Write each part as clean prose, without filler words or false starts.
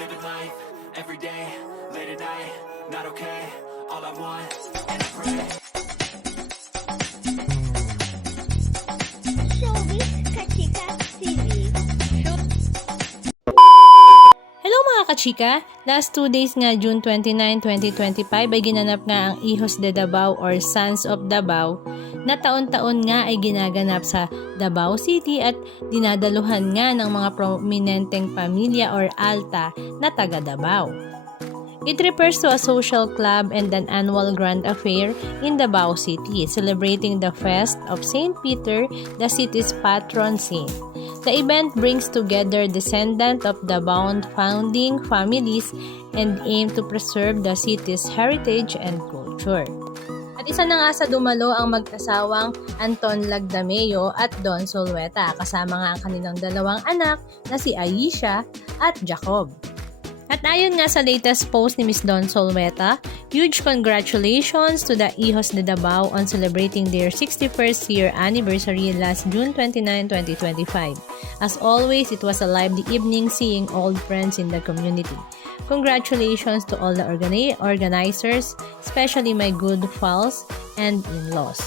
living life, everyday, late at night, not okay, all I want, and I pray. Showbiz Kachika TV. Hello mga kachika! Last 2 days nga June 29, 2025 ay ginanap nga ang Hijos de Davao or Sons of Davao na taon-taon nga ay ginaganap sa Davao City at dinadaluhan nga ng mga prominenteng pamilya or alta na taga Davao. It refers to a social club and an annual grand affair in Davao City celebrating the feast of St. Peter, the city's patron saint. The event brings together descendants of the founding families and aim to preserve the city's heritage and culture. At isa na nga sa dumalo ang mag-asawang Anton Lagdameo at Don Solweta kasama nga ang kanilang dalawang anak na si Aisha at Jacob. At ayon nga sa latest post ni Miss Don Solweta, huge congratulations to the Hijos de Davao on celebrating their 61st year anniversary last June 29, 2025. As always, it was a lively evening seeing old friends in the community. Congratulations to all the organizers, especially my good pals and in-laws.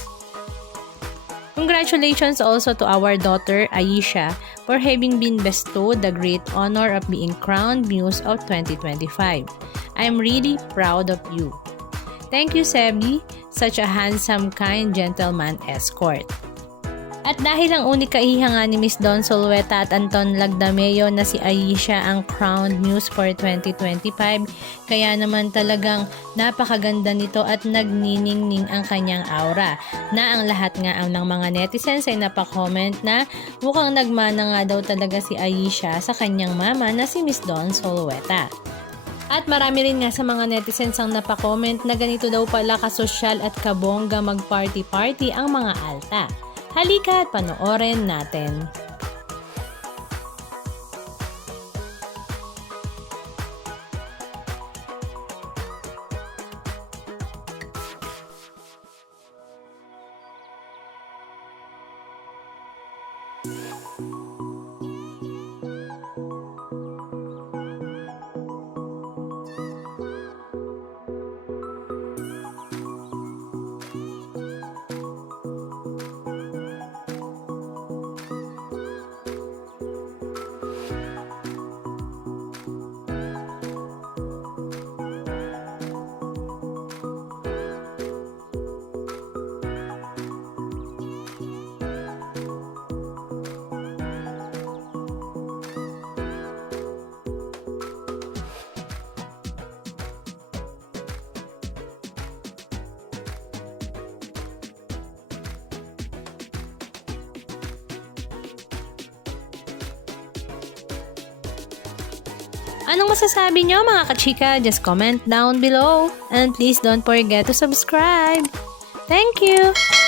Congratulations also to our daughter Aisha for having been bestowed the great honor of being crowned Muse of 2025. I'm really proud of you. Thank you, Sebi, such a handsome, kind gentleman escort. At dahil ang unika iha nga ni Miss Don Solweta at Anton Lagdameo na si Aisha ang crowned Muse for 2025, kaya naman talagang napakaganda nito at nagniningning ang kanyang aura na ang lahat nga ang ng mga netizens ay napakomment na mukhang nagmana nga daw talaga si Aisha sa kanyang mama na si Miss Don Solweta. At marami rin nga sa mga netizens ang napakomment na ganito daw pala kasosyal at kabongga mag-party-party ang mga alta. Halika at panoorin natin. Anong masasabi nyo mga kachika? Just comment down below. And please don't forget to subscribe. Thank you!